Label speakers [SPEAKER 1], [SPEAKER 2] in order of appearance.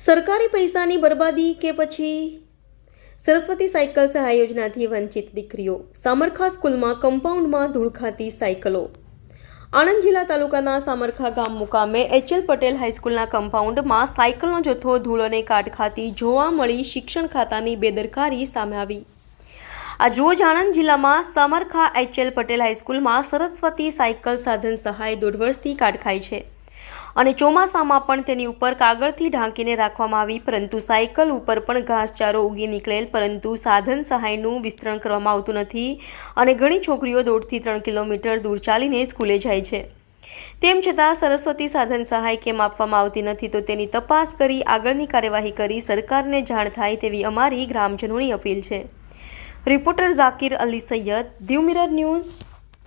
[SPEAKER 1] સરકારી પૈસાની બરબાદી કે પછી સરસ્વતી સાયકલ સહાય યોજનાથી વંચિત દીકરીઓ, સામરખા સ્કૂલમાં કમ્પાઉન્ડમાં ધૂળ ખાતી સાયકલો. આણંદ જિલ્લા તાલુકાના સામરખા ગામ મુકામે એચએલ પટેલ હાઈસ્કૂલના કમ્પાઉન્ડમાં સાયકલનો જથ્થો ધૂળોને કાટ ખાતી જોવા મળી શિક્ષણ ખાતાની બેદરકારી સામે આવી. આજ રોજ આણંદ જિલ્લામાં સામરખા એચએલ પટેલ હાઈસ્કૂલમાં સરસ્વતી સાયકલ સાધન સહાય દોઢ વર્ષથી કાટ ખાય છે. અને ચોમાસામાં પણ તેની ઉપર કાગળથી ઢાંકીને રાખવામાં આવી, પરંતુ સાયકલ ઉપર પણ ઘાસચારો ઉગી નીકળેલ, પરંતુ સાધન સહાયનું વિસ્તરણ કરવામાં આવતું નથી અને ઘણી છોકરીઓ દોઢથી ત્રણ કિલોમીટર દૂર ચાલીને સ્કૂલે જાય છે. તેમ છતાં સરસ્વતી સાધન સહાય કેમ આપવામાં આવતી નથી તો તેની તપાસ કરી આગળની કાર્યવાહી કરી સરકારને જાણ થાય તેવી અમારી ગ્રામજનોની અપીલ છે. Reporter Zakir Ali Sayed Diu Mirror News